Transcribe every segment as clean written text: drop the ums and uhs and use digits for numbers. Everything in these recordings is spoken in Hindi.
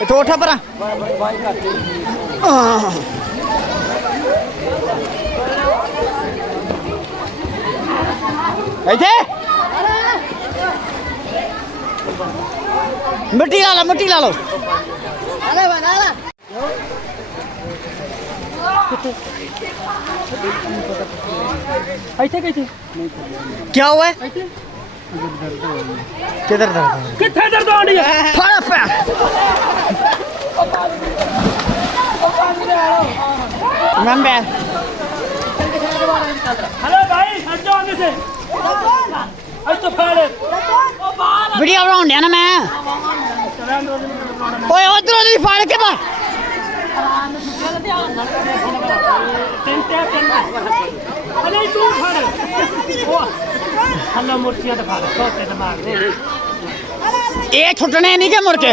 तो उठा परा मिट्टी ला लो मिट्टी ला लो। क्या हुआ है? किधर दर्द कितने दर्द हो रही है? थोड़ा पे मैम बे हेलो भाई हट जाओ आगे से। आज तो फाड़ वीडियो बनाउंड है ना मैं। ओए उधर दी फाड़ के बा अरे तू फाड़ हल्ला मुर्तियां तो फाड़ तोते तो मार दे ए छुटने नहीं के मुड़ के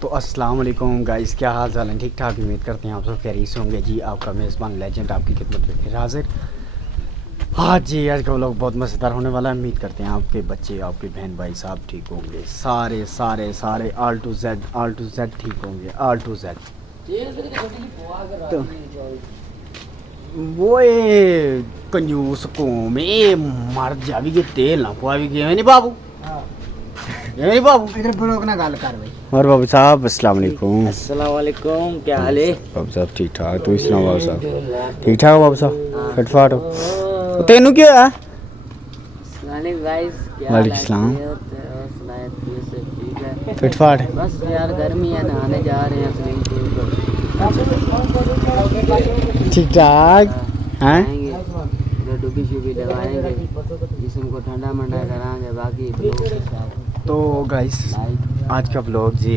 तो अस्सलाम वालेकुम गाइस, क्या हाल चाल है? ठीक ठाक, उम्मीद करते हैं आप सब खैरियत से होंगे जी। आपका मेज़बान लेजेंड आपकी खिदमत में फिर हाजिर। हाँ जी, आज का व्लॉग बहुत मज़ेदार होने वाला है। उम्मीद करते हैं आपके बच्चे, आपके बहन भाई साहब ठीक होंगे, सारे सारे सारे ऑल टू जेड ठीक होंगे, ऑल टू जेड। तो वो कंजूस कौम मर जावी के तेल ना पवावी के नहीं बाबू, नहीं बाबू इधर ब्लॉग ना गाल कर भाई। और बाबू साहब अस्सलाम वालेकुम। अस्सलाम वालेकुम, क्या हाल है? बाबू साहब ठीक ठाक, तो सुनाओ बाबू साहब ठीक ठाक हो? बाबू साहब फटफाट हो तेनू क्यों है? वालेकुम सलाम। फिटफाट बस यार गर्मी है, नहाने जा रहे हैं स्विमिंग पूल ठीक ठाक हैं। डुबी शुबी लगाएंगे, जिस्म को ठंडा मंडा कराएंगे। बाकी तो गाइस आज का व्लॉग जी,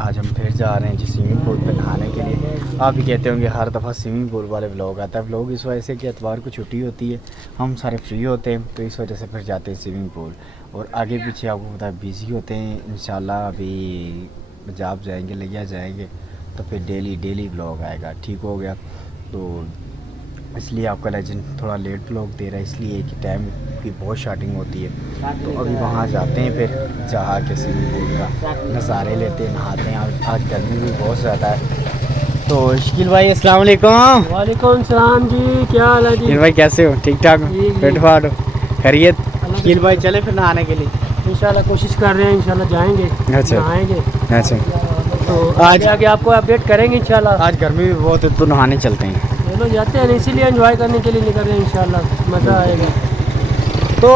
आज हम फिर जा रहे हैं जी स्विमिंग पूल पे नहाने के लिए। आप भी कहते होंगे हर दफ़ा स्विमिंग पूल वाले व्लॉग आता है। व्लॉग इस वजह से कि एतवार को छुट्टी होती है, हम सारे फ्री होते हैं, तो इस वजह से फिर जाते हैं स्विमिंग पूल। और आगे पीछे आपको पता है बिज़ी होते हैं। इंशाल्लाह अभी पंजाब जाएंगे, लिया जाएंगे, तो फिर डेली व्लॉग आएगा। ठीक हो गया? तो इसलिए आपका लेजेंड थोड़ा लेट व्लॉग दे रहा है, इसलिए कि टाइम की बहुत शॉर्टिंग होती है। तो अभी वहाँ जाते हैं, फिर जहाँ के स्विमिंग पूल का नज़ारे लेते हैं, नहाते हैं। आज गर्मी भी बहुत ज़्यादा है। तो शकील भाई अस्सलाम वालेकुम। वालेकुम सलाम जी, क्या हाल है जी? शकील भाई कैसे हो? ठीक ठाक हो? फिटफाट हो? खैरियत? शकील भाई चले फिर नहाने के लिए? इंशाल्लाह कोशिश कर रहे हैं, इंशाल्लाह जाएंगे। अच्छा नहाएंगे। अच्छा, तो आज आगे आपको अपडेट करेंगे इंशाल्लाह। आज गर्मी भी बहुत है, तो नहाने चलते हैं। चलो जाते हैं, इसीलिए एंजॉय करने के लिए निकल रहे हैं, इंशाल्लाह मज़ा आएगा। तो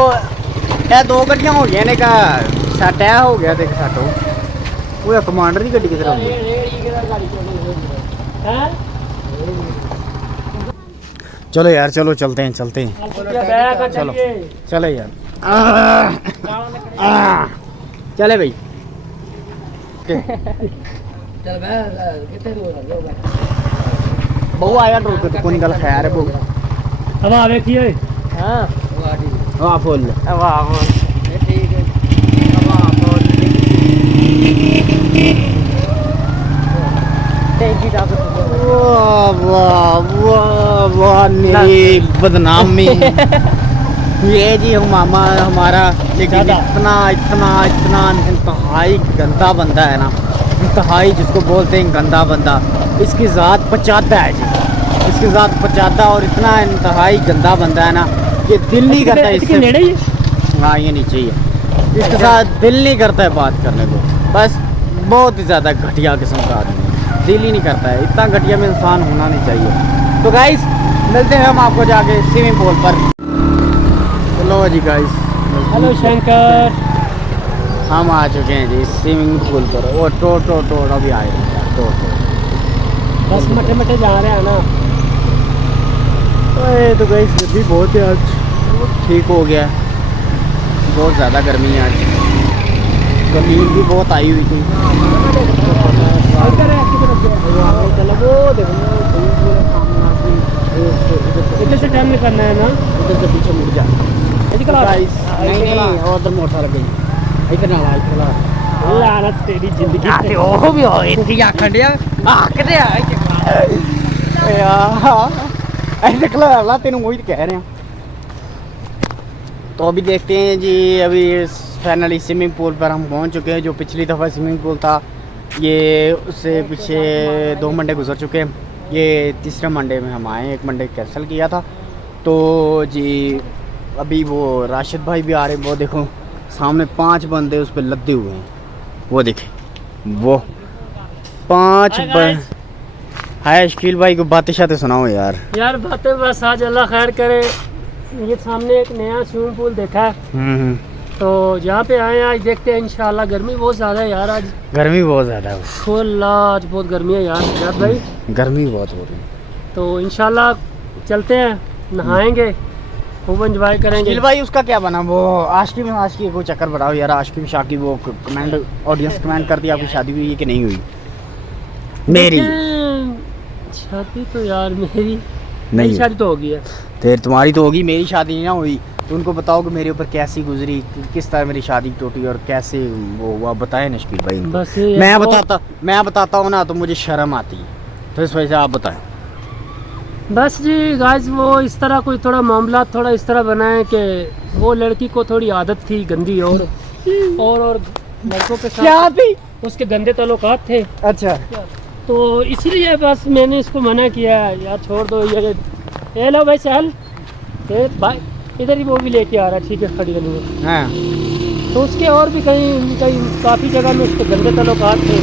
ये दो गड्डियां हो गया ने का सट है हो गया, देख सट हो वो कमांडर की गड्डी किधर होगी? चलो यार, चलो चलते हैं चलते हैं। चलो चले यार, चले भाई। बहु आया टोल के कोई गल खैर है बहु अब आ देखिए। हां वाह फुल वाह वाह ठीक है। वाह फुल तेजी का वाह वाह वाह वाह मेरी बदनामी। ये जी हम मामा हमारा, लेकिन इतना इतना इतना इंतहाई गंदा बंदा है ना, इंतहाई जिसको बोलते हैं गंदा बंदा। इसकी ज़ात पचाता है जी, इसकी ज़ात पचाता, और इतना इंतहाई गंदा बंदा है ना कि दिल नहीं करता है इससे। हाँ ये नीचे ही है, इसके साथ दिल नहीं करता है बात करने को। बस बहुत ही ज़्यादा घटिया किस्म का आदमी है, दिल ही नहीं करता है। इतना घटिया में इंसान होना नहीं चाहिए। तो गाइस मिलते हैं हम आपको जाके स्विमिंग पूल पर। हेलो जी गाइस, हेलो शंकर, हम आ चुके हैं जी स्विमिंग पूल पर। वो टो अभी आए टो बस मटे मटे जा रहे हैं ना। तो गाइस गर्मी बहुत है, आज ठीक हो गया, बहुत ज़्यादा गर्मी है आज, गर्मी भी बहुत आई हुई थी। इधर से टर्न करना है ना, उधर से पीछे मुड़ जा। नहीं उधर मोटर लग गई, इधर ना इधर लानत तेरी जिंदगी आते ओ भी हो इतनी आखड़ दिया आखड़ यार ऐसे कलर ला तेनू वही कह रहे हैं। तो अभी देखते हैं जी। अभी फाइनली स्विमिंग पूल पर हम पहुंच चुके हैं। जो पिछली दफ़ा स्विमिंग पूल था ये उससे पीछे 2 मंडे गुजर चुके हैं। ये तीसरे मंडे में हम आए, एक मंडे कैंसिल किया था। तो जी अभी वो राशिद भाई भी आ रहे हैं। वो देखो सामने 5 बंदे उस पर लदे हुए हैं। वो देखें वो 5 हाय शकील भाई को बातें शातें सुनाओ यार। यार बातें बस आज अल्लाह खैर करे। ये सामने एक नया स्विमिंग पूल देखा है तो यहाँ पे आए हैं। आज देखते हैं इंशाल्लाह। गर्मी बहुत ज़्यादा है यार, आज गर्मी बहुत ज़्यादा है। आज बहुत गर्मी है यार भाई, गर्मी बहुत हो रही है। तो इंशाल्लाह चलते हैं, नहाएंगे, खूब एंजॉय करेंगे। शकील भाई उसका क्या बना वो आशिकी में आशिकी को चक्कर बढ़ाओ यार। आशिकी में शाकी वो कमेंट ऑडियंस कमेंट कर दिया आपकी शादी हुई है कि नहीं हुई। मेरी शादी तो यार मेरी नहीं शादी तो होगी है। फिर तुम्हारी तो होगी, मेरी शादी नहीं ना हुई। तो उनको बताओ कि मेरे ऊपर कैसी गुजरी, किस तरह मेरी शादी टूटी और कैसे वो हुआ, बताए ना शकील भाई इनको। बस मैं बताता हूँ ना तो मुझे शर्म आती है, तो इस वजह से आप बताएं। बस जी गाइस वो इस तरह कोई थोड़ा मामला थोड़ा इस तरह बना है कि वो लड़की को थोड़ी आदत थी गंदी और लड़कों के साथ थी उसके गंदे ताल्लुकात थे। अच्छा तो इसलिए बस मैंने इसको मना किया यार छोड़ दो ये लो भाई सहल ये भाई इधर ही वो भी लेके आ रहा है, ठीक है खड़ी गली में। हाँ तो उसके और भी कहीं काफ़ी जगह में उसके गंदे ताल्लुकात थे,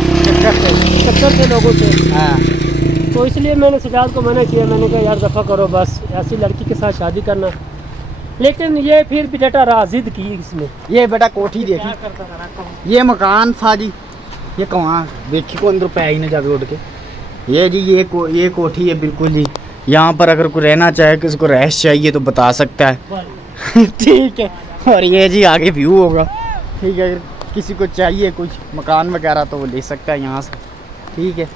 चक्कर थे लोगों से। हाँ तो इसलिए मैंने सजाद को मना किया। मैंने कहा यार दफ़ा करो बस, ऐसी लड़की के साथ शादी करना। लेकिन ये फिर भी डटा रहा, जिद की इसमें। ये बेटा कोठी देखी, ये मकान था जी, ये कहाँ देखी को अंदर पे आई ना जाके उड़ के। ये जी ये कोठी है बिल्कुल जी। यहाँ पर अगर कोई रहना चाहे, किसी को रैश चाहिए तो बता सकता है। ठीक है। और ये जी आगे व्यू होगा, ठीक है। अगर किसी को चाहिए कुछ मकान वगैरह तो वो ले सकता है यहाँ से, ठीक है।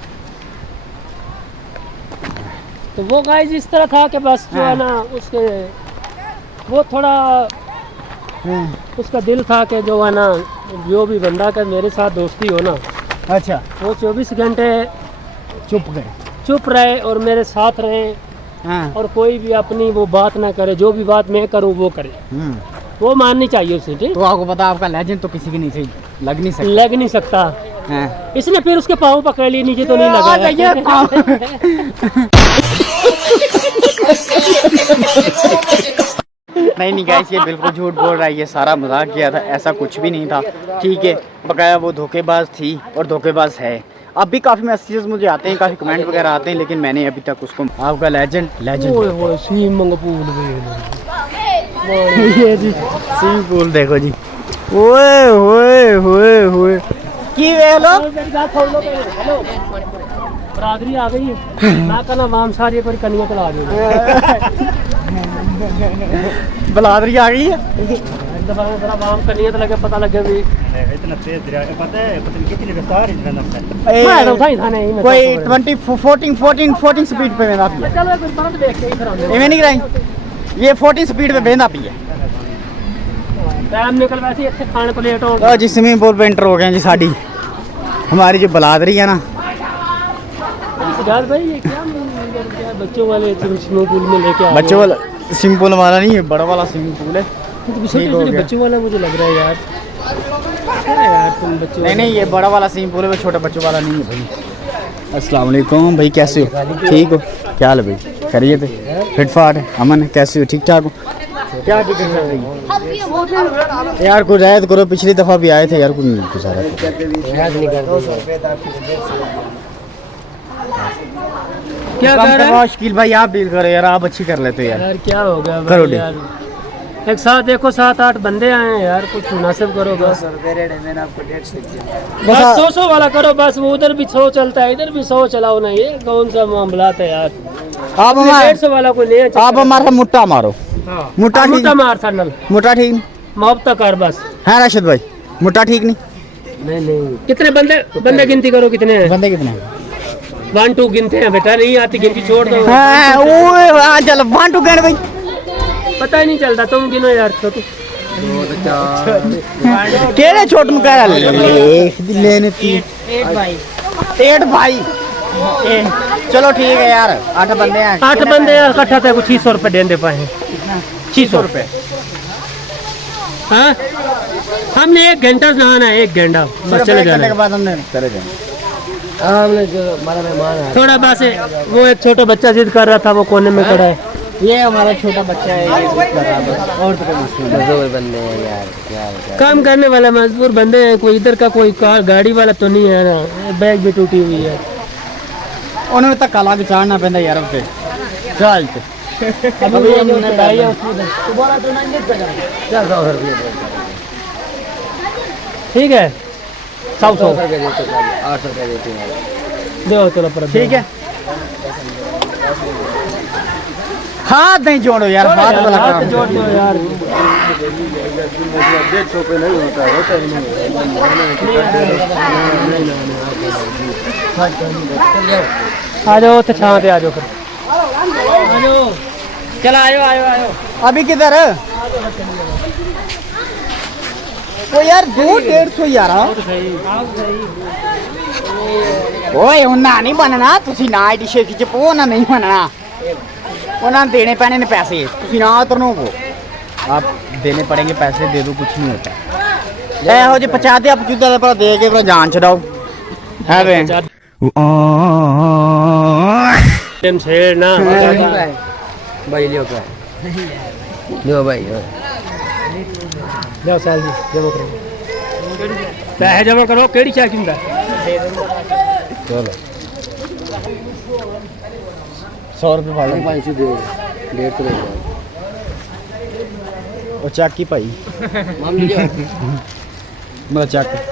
तो वो गाइस इस तरह था कि बस जो है ना उसके वो थोड़ा उसका दिल था कि जो है ना जो भी बंदा का मेरे साथ दोस्ती हो ना, अच्छा वो 24 घंटे चुप रहे और मेरे साथ रहे। हाँ। और कोई भी अपनी वो बात ना करे, जो भी बात मैं करूँ वो करे, वो माननी चाहिए उसे। ठीक तो आपको पता आपका लेजेंड तो किसी की नहीं सही लग नहीं सकता। हाँ। इसने फिर उसके पाँव पकड़ लिए, नीचे तो नहीं लगा। नहीं गाइस ये बिल्कुल झूठ बोल रहा है, ये सारा मजाक किया था, ऐसा कुछ भी नहीं था, ठीक है। बकाया वो धोखेबाज थी और धोखेबाज है। अब भी काफ़ी मैसेजेस मुझे आते हैं, काफ़ी कमेंट वगैरह आते हैं, लेकिन मैंने अभी तक उसको आपका लेजेंड ये जी स्विमिंग पूल देखो जी। ओए होए होए होए की वेलो बरादरी आ गई है। मैं कहना वाम सारी पर कनिया चला गई। बलादरी आ गई है। वाम कनिया तो लगे पता लगे भी इतना तेज दरिया का पता है, पता नहीं कितनी रफ्तार है इतना मैं तो उठा ही था नहीं। कोई 14 स्पीड पे वेंदा पिया। चलो एक बार देख के ही फिर एवें नहीं कराई, ये 14 स्पीड पे वेंदा पिया। टाइम निकल वैसे अच्छे खाने को लेट हो गया जी। स्विमिंग पूल पे एंटर हो गए जी साड़ी हमारी जो बलादरी है ना। सिद्धार्थ भाई ये क्या बच्चों वाले स्विमिंग पूल में लेके आ बच्चों वाला स्विमिंग पूल हमारा नहीं है, बड़ा वाला स्विमिंग पूल है। बच्चों वाला मुझे लग रहा है यार। क्या यार तुम बच्चों नहीं ये बड़ा वाला स्विमिंग पूल है, छोटा बच्चों वाला नहीं है भाई। अस्सलाम वालेकुम भाई, कैसे हो? ठीक हो? क्या हाल है भाई? खैरियत है? फिट फाट है? अमन है? कैसे हो? ठीक ठाक हो? क्या दिक्कत चल रही है यार? कोई रायत करो, पिछली दफ़ा भी आए थे यार, कोई नहीं गुजारा। क्या कर रहे हैं? शकील भाई आप डील करो यार, आप अच्छी कर लेते हो यार। यार क्या हो गया करो भाई यार, एक साथ देखो 7-8 बंदे आए हैं यार, कुछ मुनासिब करो बस। बस 100 वाला करो बस। वो उधर भी 100 चलता है, इधर भी 100 चलाओ ना, ये कौन सा मामला है यार। आप 150 वाला कोई नहीं। आप हमारा मुट्ठा मारो। मुट्ठा मार था नल मुट्ठा ठीक नहीं मुआवजा कर बस है राशिद भाई, मुट्ठा ठीक नहीं। नहीं कितने बंदे गिनती करो, कितने हैं बंदे? कितने? 1 2 गिनते हैं बेटा, नहीं आती गिनती छोड़ दो। चलो 1 2 गिन भाई, पता ही नहीं चलता, तुम गिनो यार। छोटू केड़े छोटू कह लेने 8 भाई। चलो ठीक है यार, 8 बंदे हैं। 8 बंदे इकट्ठा थे, कुछ 600 रुपये देने पाए। 600 रुपये हाँ हमने 1 घंटा नहाना है, 1 घंटा बस चले जाना है। बाद हमने चले जाएंगे। हमने जो हमारा मेहमान है थोड़ा बस वो एक छोटा बच्चा जिद कर रहा था, वो कोने में खड़ा है। ये हमारा छोटा बच्चा है, ये जिद कर रहा है बस, और तो कोई मसला नहीं। मजदूर बंदे हैं यार, क्या काम करने वाला मजदूर बंदे हैं, कोई इधर का कोई कार गाड़ी वाला तो नहीं है ना। बैग भी टूटी हुई है। उन्हें तक काला के चाड़ना पैदा यार उसे चल के अभी हमने बताया उसमें ठीक है 100 रुपये देते हैं, 800 रुपये देते हैं। दो चलो पर ठीक है। हाथ नहीं जोड़ो यार, हाथ वाला हाथ काम जोड़ दो यार। आ जाओ तो छां पे आ जाओ फिर। आ जाओ चलो आयो आयो आयो। अभी किधर है वो यार? 200-150 यार। हाँ ओए उन्ना नहीं बनना, तुसी ना डिशे खिच पो ना, नहीं बनना। उन्हें देने पैने ने पैसे, तुसी ना उतरनो को। आप देने पड़ेंगे पैसे, दे दो, कुछ नहीं होता है। हो जे 50 आप चुदा पर दे के पूरा जान छड़ाओ है बे। टेम से ना भाई लियो क्या लियो भाई जाओ साल जी जमा करो, पैसे जमा करो। केड़ी चाय किंदा चलो 100 रुपये भाई 500 दे 150 ले और चेक की भाई माम ले जाओ। मेरा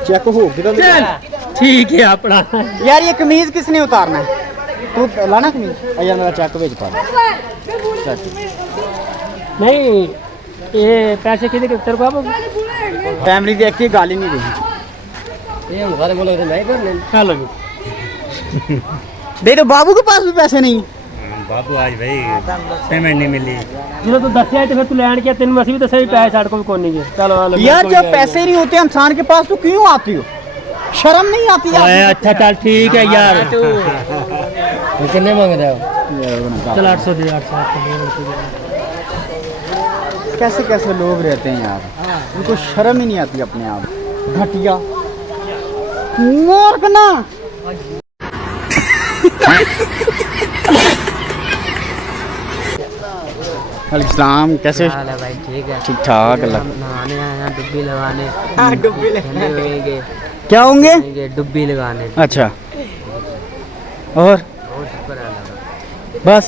चेक हो किधर? ठीक है अपना। यार ये कमीज किसने उतारना है? तू लाना कमीज यार, मेरा चेक भेज पा। नहीं ये पैसे कितने तेरे को आप फैमिली देख के गाली नहीं दी। ये हम घर बोले थे नहीं कर ले चलो दे दो, बाबू के पास भी पैसे नहीं। बाबू आज भाई पेमेंट नहीं मिली। जो तू दसिया तो फिर तू लैंड किया, तेन मसी भी तो सही पैसे साढ़े को भी कौन नहीं गए। चलो आ लो, यार कोई जब गया पैसे ही नहीं होते इंसान के पास तो क्यों आती हो? शर्म नहीं आती नहीं। ओए, यार? अच्छा चल ठीक है यार। कितने मांग रहे हो? चल 800 दे 800 कैसे कैसे लोग रहते हैं यार, उनको शर्म ही नहीं आती अपने आप। घटिया मूर्ख ना। अलैक्सलाम, कैसे? हाल है भाई? ठीक है, ठीक ठाक अल्लाह। नहाने आए हैं, डुब्बी लगाने। हाँ, डुब्बी ठंडे होंगे, क्या होंगे? होंगे डुब्बी लगाने। अच्छा और बहुत शुक्र है अल्लाह का। बस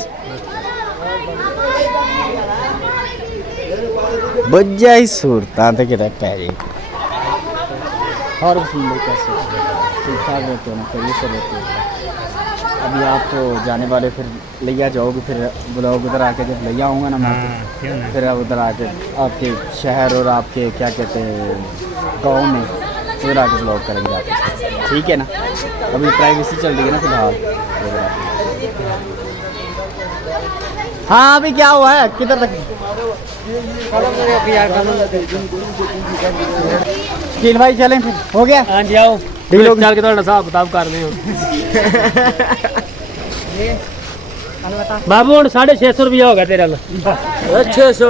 बज्जा ही सूरता तक रहता है। और सुन लो कैसे ठीक ठाक रहते हो ना, करिए से रहते हो। अभी आप तो जाने वाले, फिर लिया जाओगे, फिर बुलाओगे उधर आके। जब लिया आऊँगा ना मैं, क्यों ना? फिर उधर आके आपके शहर और आपके क्या कहते हैं गाँव में उधर आके ब्लॉग करेंगे आप, ठीक है ना? अभी प्राइवेसी चल रही है ना फिलहाल। हाँ अभी क्या हुआ है, किधर तक? शकील भाई चलें फिर, हो गया? हाँ जी आओ, ठीक लोग चल के थोड़ा हिसाब किताब कर रहे हो। बाबू 650 रुपया होगा तेरा। 600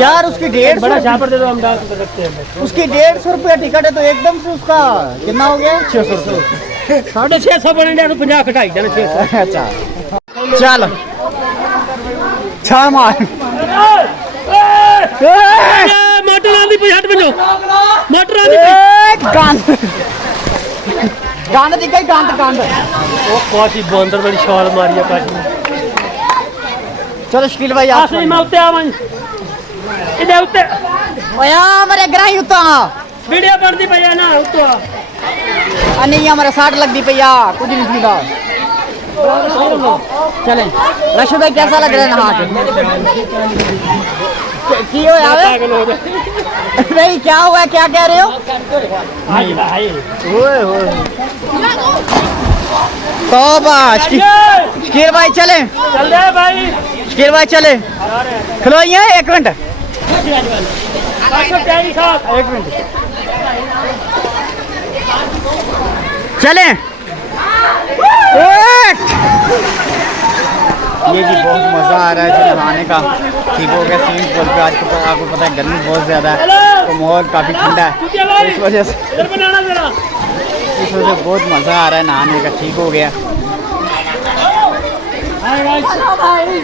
यार उसकी 150 बड़ा छापर दे दो, हम डाल के रखते हैं। उसकी 150 रुपया टिकट है, तो एकदम से उसका कितना हो गया? 600 रुपये। 650 बने तो 50 घटाई देना 600। अच्छा चल छा मार। मटर आंदी पे हट बनो, मटर आंदी गंद गंद दिखा, गंद गंद। वो काशी बंदर बड़ी शॉल मारी है काशी। चलो शकील भाई आप असली माउते आवन इधर उते ओया मेरे ग्राही उता वीडियो बनती पई है ना उतो। नहीं हमारे 60 लग दी भैया, कुछ नहीं सीधा। चलें रशद भाई, कैसा लग रहा है नहा के? की हो यार? नहीं क्या हुआ है, क्या कह रहे हो? तौबा। शकील भाई चले, चल रहे भाई, शकील भाई चले। खलोइए 1 मिनट, 1 मिनट चले। ये जी बहुत मज़ा आ रहा है जी नहाने का। ठीक हो गया स्विमिंग पूल पे। आज आपको पता है गर्मी बहुत ज़्यादा है तो माहौल काफ़ी ठंडा है, तो इस वजह से बहुत मज़ा आ रहा है नहाने का। ठीक हो गया।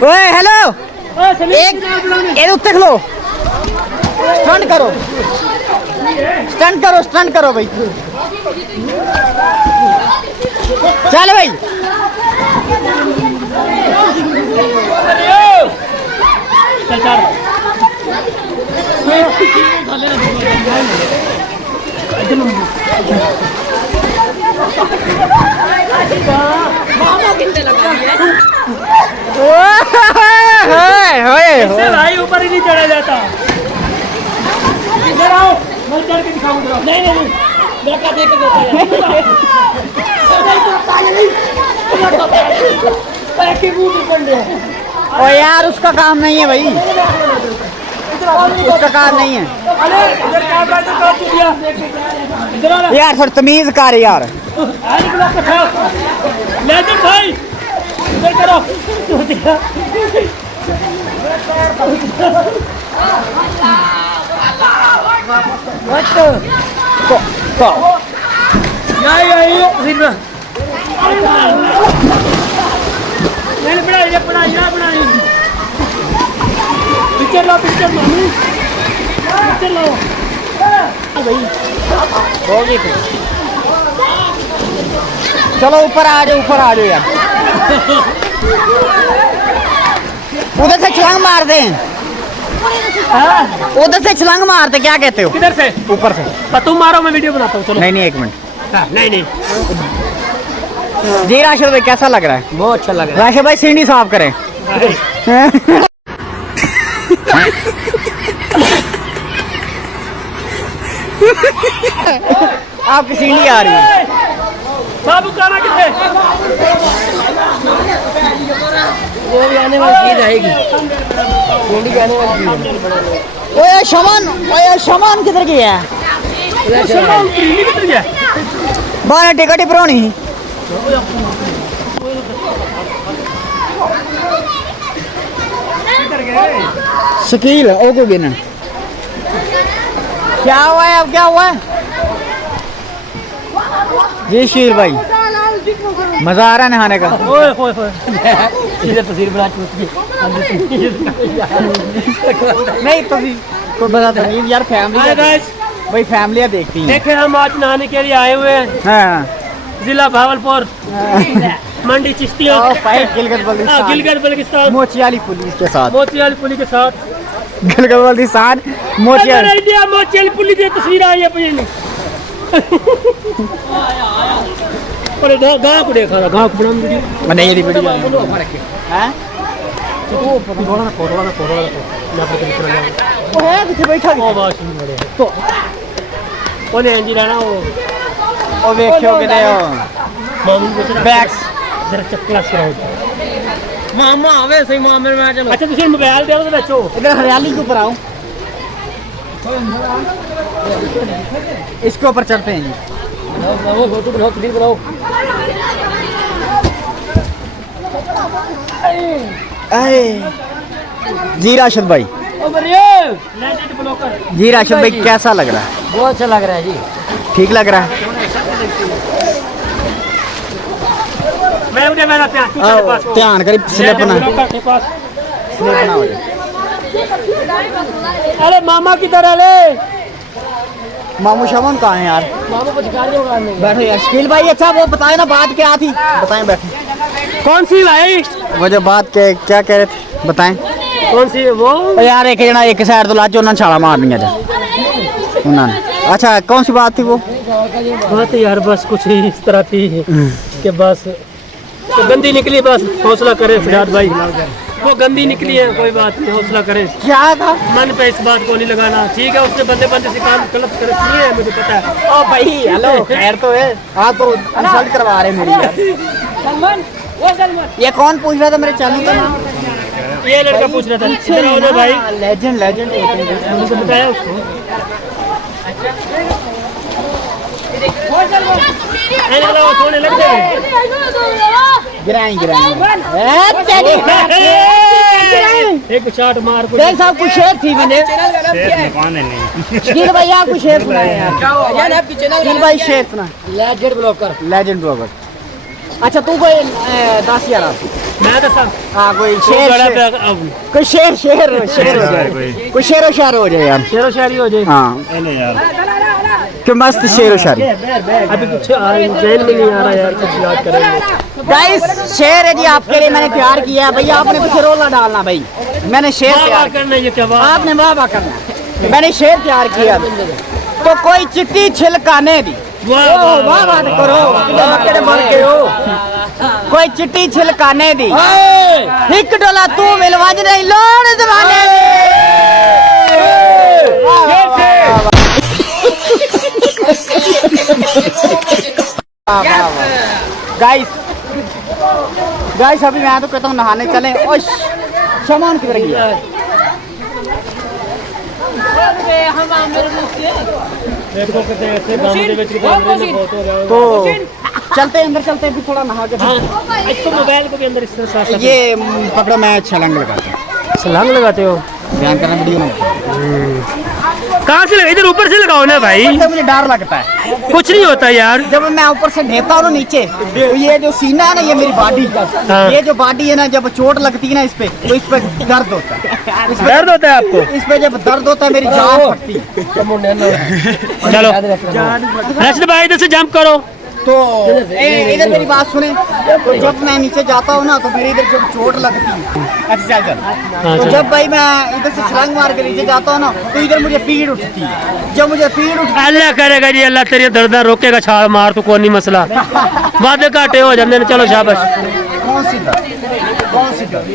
ओए हेलो, एक उत्ते खलो, स्टंट करो, स्टंट करो, स्टंट करो भाई। चल भाई भाई ऊपर ही नहीं चढ़ा जाता। इधर आओ, मैं चढ़ के दिखाऊंगा। नहीं नहीं नहीं, लड़का देख के ओ यार उसका काम नहीं है भाई, उसका काम नहीं है यार। थोड़ा तमीज कर यार। भाई इधर करो। पिक्चर लो, पिक्चर मामी, पिक्चर लो भाई। होगी फिर। चलो ऊपर आ जाओ, ऊपर आ जाओ यार। उधर से छलांग मार दें, उधर से छलांग मारते, क्या कहते हो? किधर से? ऊपर से। तुम मारो, मैं वीडियो बनाता हूँ। चलो। नहीं नहीं एक मिनट। नहीं नहीं जी राशिद भाई कैसा लग रहा है? बहुत अच्छा लग रहा राशिद भाई सीढ़ी साफ करें। आपकी सीढ़ी आ रही है। बाबू खाना कितने? वो भी आने वाली चीज आएगी, भिंडी आने वाली चीज। ओए शमान किधर गया है? शमान किधर गया? बाहर टिकट ही पुरानी। शकील ओ को बिना क्या हुआ है? अब क्या हुआ है जी शीर भाई? मजा आ रहा है नहाने का? ओए ओए ओए, इधर तस्वीर बना चुकी नहीं तस्वीर कोई बता तो नहीं यार। फैमिली भाई फैमिलियाँ देखती हैं। देखे हम आज नहाने के लिए आए हुए हैं। हाँ जिला भावलपुर, मंडी चिश्तिया, गिलगित बल्तिस्तान, मोचियाली पुलिस के साथ, मोतियाल पुलिस के साथ। गिलगित बल्तिस्तान मोचियाली इंडिया मोतियाल पुलिस की तस्वीर आई है भाई। और गांव को देखा, गांव को बना वीडियो नहीं ये वीडियो है। वो है किथे बैठा तो ओने जी रहना वो ओ देखियो के दे मामू को बैक्स जरा चक्कर कराओ। मामा आवे सही मामे में चलो। अच्छा तुम मोबाइल दे दो बच्चों। इधर हरियाली के ऊपर आओ, इसके ऊपर चढ़ते हैं जी। बनाओ फोटो बनाओ, क्लिप बनाओ। जी राशिद भाई, जी राशिद भाई कैसा लग रहा है? बहुत अच्छा लग रहा है जी। ठीक लग रहा है? ध्यान करी स्लिप बना, अरे मामा की तरह ले। मामू शमन कहाँ है यार? मामा को दिखा रहे हो बैठो यार। शकील भाई अच्छा वो बताए ना बात क्या थी, बताएं। बैठो। कौन सी भाई? वो जो बात क्या कह रहे थे बताएं। कौन सी वो? यार एक जना एक साइड तो लाजो उन्होंने छाला मारनी है उन्होंने। अच्छा कौन सी बात थी वो? बात यार बस कुछ ही इस तरह थी कि बस तो गंदी निकली, बस हौसला करे फिराद भाई। वो गंदी निकली है, कोई बात नहीं, हौसला करे। क्या था? मन पे इस बात को नहीं लगाना, ठीक है? उसने बंदे से काम गलत कर किए है, मुझे पता है। ओ भाई हेलो खैर तो है, आप तो इंसल्ट करवा रहे हैं मेरी यार। सलमान, वो सलमान, ये कौन पूछ रहा था मेरे चैनल का नाम? ये लड़का पूछ रहा था। इधर आओ ना भाई, लेजेंड मैंने तो बताया उसको। थोड़े लग जाए गिराएं एक चाट मार को देख साहब कुछ शेर थी मैंने कौन है नहीं शकील भाई आप कुछ शेर सुनाए यार शकील भाई शेर सुना लेजेंड ब्लॉगर अच्छा तू कोई 10 11 मैं तो सब हाँ कोई कोई शेर हो जाए कोई शेरो शायर हो जाए यार शेरो शायरी हो जाए हाँ नहीं यार कि मस्त शेरो शायरी अभी कुछ जेल में नहीं आ रहा यार कुछ याद करेंगे गाइस शेर है जी आपके लिए मैंने तैयार किया है भैया आपने पीछे रोला डालना भाई मैंने शेर तैयार करना ये क्या बात आपने वाह करना मैंने शेर तैयार किया तो कोई चिट्टी छिलकाने दी वाह वाह करो कितने मर के हो कोई चिट्टी छिलकाने दी हिक डोला तू मिलवाज नहीं लोड़ जमाने गाइस अभी मैं तो कहता हूँ नहाने चलें और सामान किधर गया तो चलते अंदर चलते हैं फिर थोड़ा नहा के इसको मोबाइल को भी अंदर इस तरह से ये पकड़ो मैं छलांग लगाता हूँ छलांग लगाते हो बयान करना वीडियो में कहाँ से लगा इधर ऊपर से लगाओ ना भाई मुझे डर लगता है कुछ नहीं होता यार जब मैं ऊपर से ढेपता हूँ ना नीचे तो ये जो सीना है ना ये मेरी बॉडी ये जो बॉडी है ना जब चोट लगती है ना इस पे तो इस पे दर्द होता है दर्द होता है आपको इस पे जब दर्द होता है मेरी जान फटती है चलो रशद भाई इधर से जंप करो तो इधर मेरी बात सुने तो जब मैं नीचे जाता हूँ ना तो मेरी इधर जब चोट लगती है एक्सरसाइज तो जब भाई मैं इधर से छलांग मार के नीचे जाता हूँ ना तो इधर मुझे पीड़ उठती है जब मुझे पीड़ उठती अल्लाह करेगा जी अल्लाह तेरी दर्द रोकेगा छाल मार तो कोई नहीं मसला वादे काटे हो जाते चलो शाबाश कौन सी दर्द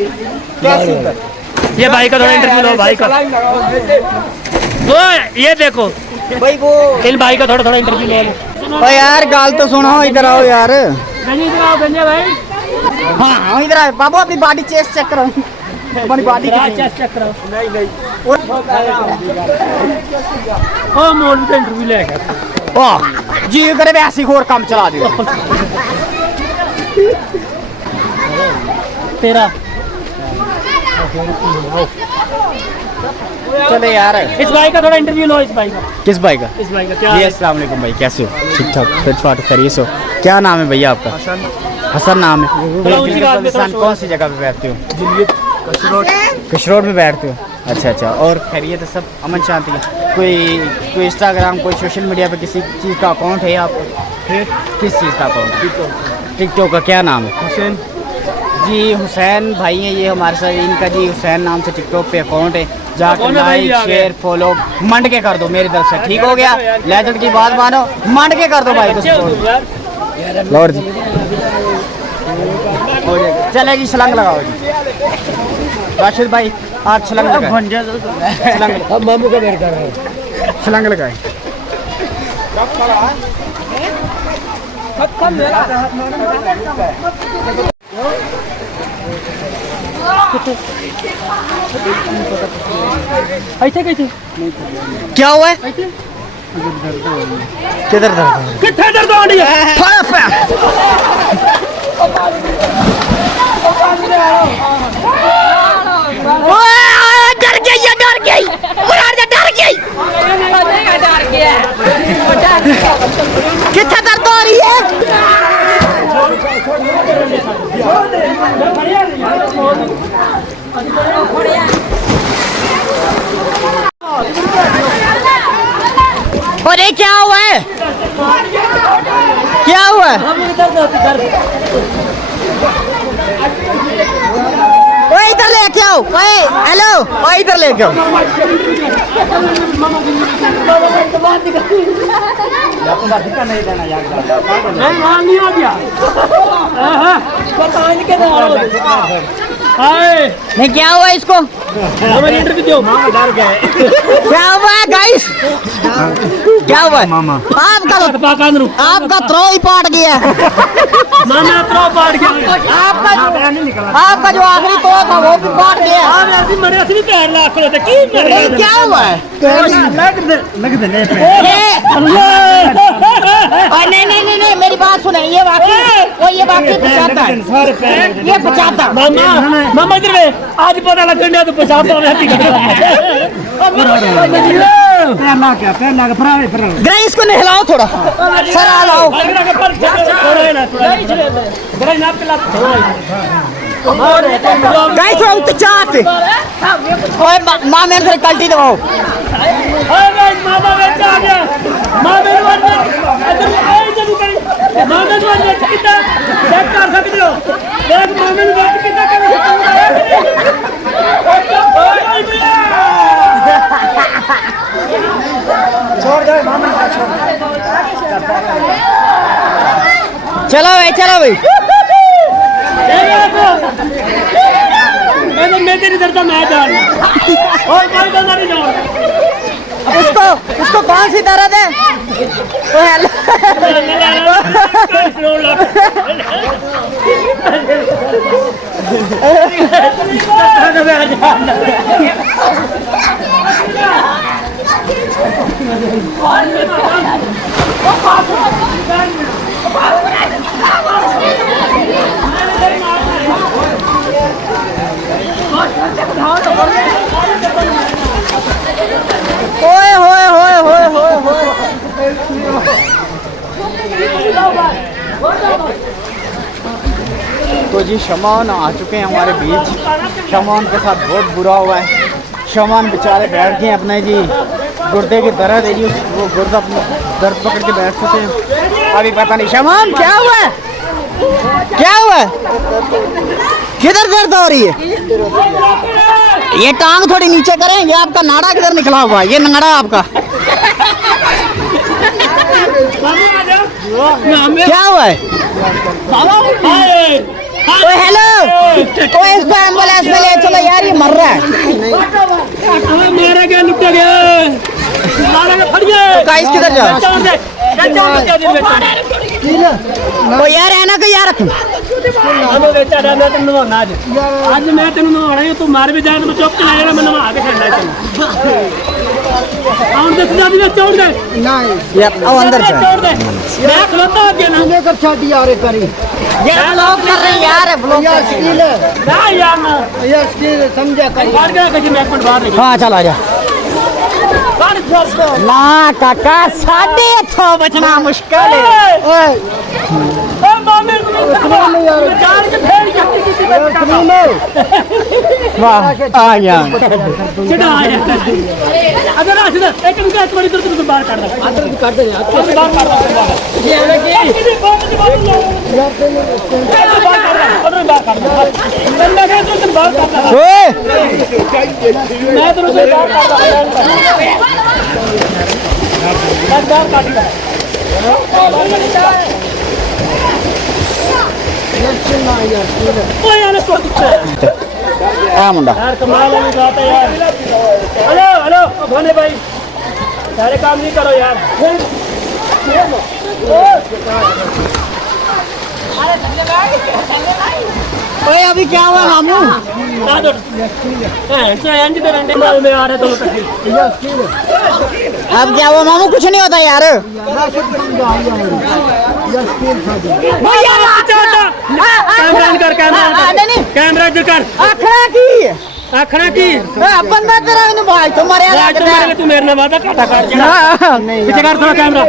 कैसी दर्द ये भाई का थोड़ा इंटरव्यू लो भाई का वो ये देखो भाई वो इन भाई का थोड़ा इंटरव्यू ले लो ओ यार गाल तो सुनो इधर आओ यार गंजे भाई हाँ इधर आओ बाबू अपनी बॉडी चेस्ट चेक करो अपनी बॉडी चेस्ट चेक करो नहीं ओ मोल का इंटरव्यू लेगा ओ जी करे वैसे ही और काम चला दियो तेरा चले यार इस भाई का थोड़ा इंटरव्यू लो इस भाई का किस भाई का इस भाई का क्या जी है? अस्सलाम वालेकुम भाई कैसे हो ठीक ठाक फिट फाट खैरियत से हो क्या नाम है भैया आपका हसन नाम है थोड़ा ऊंची बात में थोड़ा कौन सी जगह पे बैठते हो कशरोड में बैठते हो अच्छा और खैरियत है सब अमन शांति है कोई इंस्टाग्राम कोई सोशल मीडिया पे किसी चीज़ का अकाउंट है आपका किस चीज़ का अकाउंट टिकटॉक का क्या नाम है हुसैन जी हुसैन भाई हैं ये हमारे साथ इनका जी हुसैन नाम से टिकटॉक पे अकाउंट है जाकर कौन है भाई लाइक आगे? शेयर फॉलो मंड के कर दो मेरी तरफ से ठीक हो गया लेजेंड की बात मानो मंड के कर दो भाई अच्छे हो तुम यार लॉर्ड जी हो जाएगा चले जी छलांग लगाओ जी राशिद भाई आप छलांग लगाए अब मामू का वेट कर रहे हैं छलांग लगाए ऐसे कैसे क्या हुआ है किधर दर्द कितने दर्द हो रही है थोड़ा पे डर गई कितना दर्द हो रही है और ये क्या हुआ है क्या हुआ है ओए इधर लेके आओ ओए हेलो ओए इधर लेके आओ नहीं आ गया नहीं क्या हुआ इसको हमारी इंटरव्यू दो डर गए क्या हुआ है गाइस क्या हुआ है मामा आप आपका थ्रो ही पाट गया। मामा थ्रो पाट गया। आपका जो आखिरी थ्रो था वो भी पाट गया। ऐसी मरे असली पैर लाख लो की ये क्या हुआ है? नहीं नहीं नहीं नहीं, मेरी बात सुने, ये वाकई बचाता है, ये बचाता। मामा मामा इधर में आज पता लग गया तो बचाता हूं हत्ती कर। ग्रेस को नहलाओ थोड़ा, सर आ लाओ। गाइस थोड़ा उत्चाह से, ओए मां मेरे से कल्टी दबाओ। मामा बेच आ गया। मामा मामा कितना चेक कर सकते हो? देख मामे ने बात कितना कर छोड़ दो मामा का छोड़। चलो भाई मैं तेरी दर्द मैं डालना और कोई बंदा नहीं डालना। उसको कौन सी दर्द है? ओए होए होए होए होए होए। तो जी शमान आ चुके हैं हमारे बीच। शमान के साथ बहुत बुरा हुआ है। शमान बेचारे बैठ गए अपने जी, गुर्दे की दर्द है जी, वो गुर्दा दर्द पकड़ के बैठ चुके हैं। अभी पता नहीं शमान क्या हुआ है, क्या हुआ है, किधर दर्द हो रही है? ये टांग थोड़ी नीचे करें, ये आपका नाड़ा किधर निकला हुआ है? ये नाड़ा आपका क्या हुआ है? ओए हेलो, ओए इसको एम्बुलेंस में ले चलो यार, ये मर रहा है। मारा गया, लुटा गया, मारा गया, फट गया। गाइस किधर जा? ओ यार है ना कि यार हमें बेचा रहा मैं तेन नवाना आज मैं तेन नवाना तू मार भी जाए तो चुप चला जाएगा। मैं नवा के खेलना चल दे सजादी में छोड़ दे। नहीं यार आओ अंदर चल, छोड़ दे मैं खलोता आगे ना लेकर छाती आ रही करी। ये ब्लॉग कर रहे हैं यार, ब्लॉग ना यार ना ये स्किल समझा कर। बाहर गया कि मैं एक मिनट बाहर निकल। हां चल आ जा ना काका, 6:30 बचना मुश्किल है। ओए मामे जान के फेर जाती किसी पे वाह आ गया। सीधा आया अगर आ सीधा एक मिनट एक बड़ी दूर बाहर काट दे, अंदर काट दे, बाहर काट दे। ये लगे यार बाहर काट दे, बंदा के तो बाहर काट दे। ओए मैं तो उसे बाहर काट दे, बाहर काट दे। ओए यार को आ मुंडा यार कमाल वाली बात है यार। हेलो हेलो भोले भाई, सारे काम नहीं करो यार। ओए अभी क्या हुआ मामू? में आ रहे दोनों कट्ठे। अब क्या हुआ मामू? कुछ नहीं होता यार। कैमरा कर, कैमरा कर। आखना की बंदा तेरा भाई तो मरे तू मेरे ने वादा काटा काट पीछे कर थोड़ा कैमरा।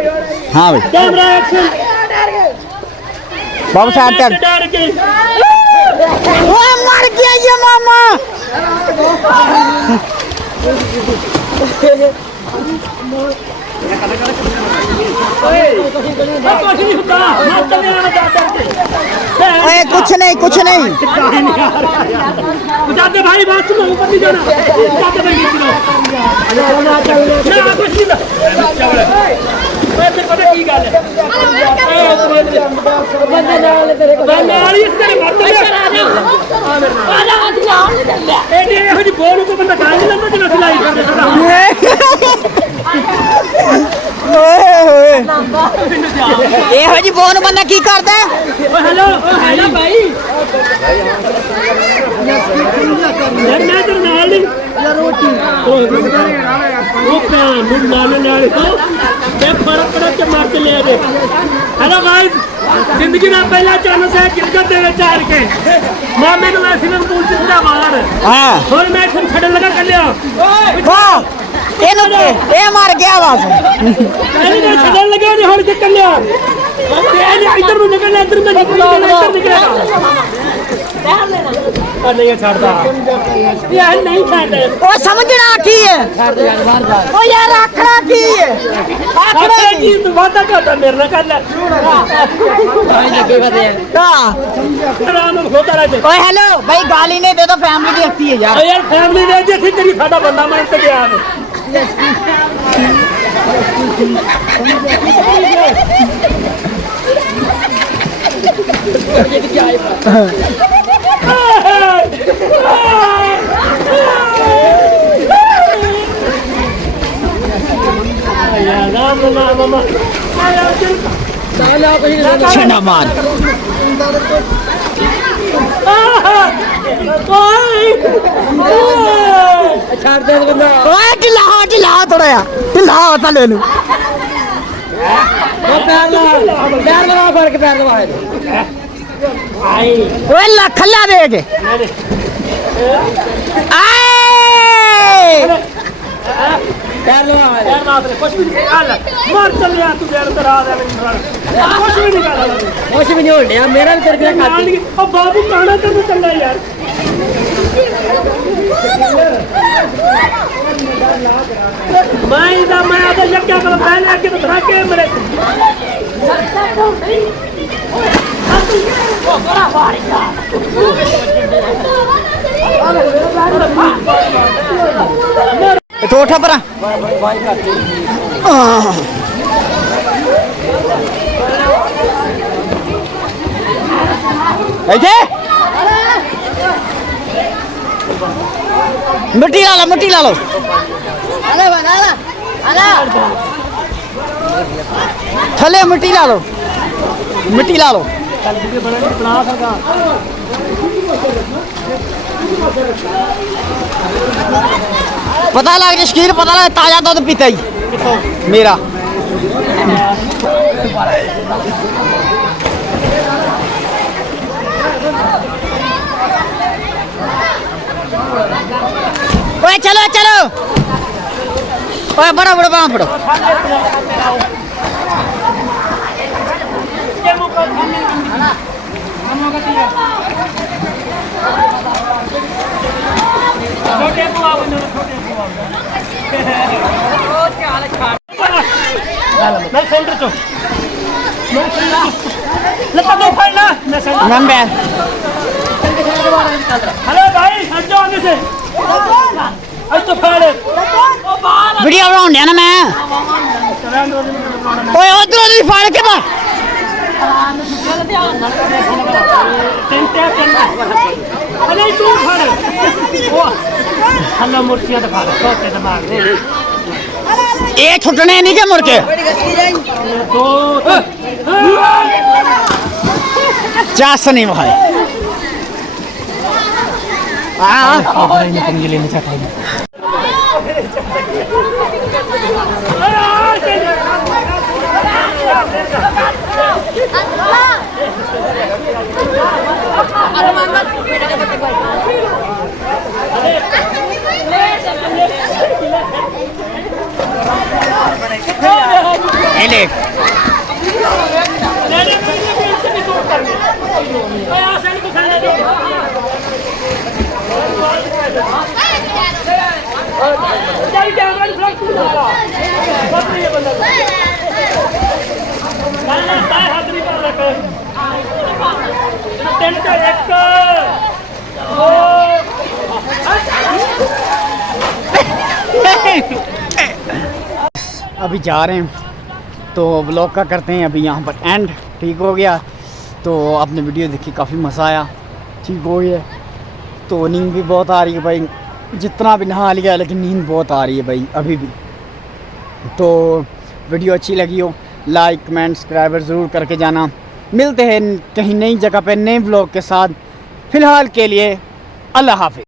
हाँ भाई कैमरा एक्शन। बाबू साहब डर के वो मर गया ये मामा। ओए कुछ नहीं कुछ नहीं। जाते भाई बात सुनो, ऊपर नहीं जाना। जाते भाई नीचे ना कुछ नहीं। मैं फिर पता की गल है बंदा नाल तेरे को नाल इस तरह मत ले। ए हो जी बोल को बंदा गाल नहीं लंदा जो सिलाई कर देता। ओए ਇਹੋ ਜੀ ਬੋਨ ਬੰਦਾ ਕੀ ਕਰਦਾ ਹੈ? हेलो हेलो भाई यार मैं तो नाल नहीं या रोटी वो काम मुझ नाले नाले तो मैं फर्क पड़ा के मार के ले आ दे हेलो भाई जिंदगी में पहला चांस है क्रिकेट देवे चार के मां मैंने स्विमिंग पूल से सीधा बाहर ਹਾਂ और मैं फिर छड़न लगा कर लिया ਵਾਹ ਇਹਨੂੰ ਇਹ ਮਰ ਗਿਆ ਬਸ पहले मैं छड़न लगा नहीं और के कर लिया इधर में निकलना इधर में निकलना इधर निकलेगा नहीं छाड़ता यार नहीं छाड़ता ਉਹ ਸਮਝਣਾ ਕੀ ਹੈ ਉਹ ਯਾਰ ਆਖਣਾ ਕੀ ਹੈ आखड़ा की तू वादा करता मेरे ना कर ले ਹਾਂ आराम से होता रहते ਓਏ ਹੈਲੋ ਭਾਈ ਗਾਲੀ ਨੇ ਦੇ ਦੋ ਫੈਮਿਲੀ ਦੀ ਹੱਸੀ ਹੈ ਯਾਰ ओ यार फैमिली दे जे थी तेरी साडा बंदा मान से गया है यार राम मामा ਛੰਡਾ ਮਾਰ छाड़ दे बंदा ਓਏ ਢਿੱਲਾ ਥੋੜਾ ਜਿਹਾ ਢਿੱਲਾ ਥੱਲੇ ਨੂੰ पैर लगा फड़ के पैर लगा आई ਓਏ ਖੱਲਾ ਦੇ ਕੇ ਆਏ पैर लगा पैर मार दे कुछ भी नहीं हाल मार चल यार तू पैर तेरा आ कुछ भी नहीं कर कुछ भी नहीं हो गया मेरा भी तेरे खाती ओ बाबू कहना तेरे चल यार मैं आधा ये क्या कर पहले आके तो धरा के मेरे ਇੱਥੋਂ ਉੱਠ ਪਰਾਂ ਇੱਥੇ ਮਿੱਟੀ ਲਾ ਲਓ ਥੱਲੇ ਮਿੱਟੀ ਲਾ ਲਓ ਪਤਾ ਲੱਗ ਜੇ ਸ਼ਕੀਰ ਪਤਾ ਲੱਗ ਤਾਜ਼ਾ ਦੁੱਧ ਪੀਤਾ ਹੀ ਮੇਰਾ ਓਏ ਚਲੋ ਓਏ ਬੜਾ ਬਾਂਹ ਫੜੋ मैं सेंटर चो लता दो फाड़ना मैं सेंटर नंबे हेलो भाई हट जाओ आगे से आज तो फाड़ वीडियो बनाउंड ना मैं ओए उधरों भी फाड़ के बा अरे तू फाड़ ओ हल्ला मुर्तियां दिखा दो तोते दिमाग दे ये छुटने नहीं के मुड़ के दो चास नहीं भाई ये देख अभी जा रहे हैं तो ब्लॉग का करते हैं अभी यहाँ पर एंड। ठीक हो गया तो आपने वीडियो देखी, काफ़ी मज़ा आया, ठीक हो गया। तो नींद भी बहुत आ रही है भाई, जितना भी नहा लिया लेकिन नींद बहुत आ रही है भाई अभी भी। तो वीडियो अच्छी लगी हो लाइक कमेंट सब्सक्राइबर ज़रूर करके जाना। मिलते हैं कहीं नई जगह पे नए ब्लॉग के साथ। फ़िलहाल के लिए अल्लाह हाफ़िज़।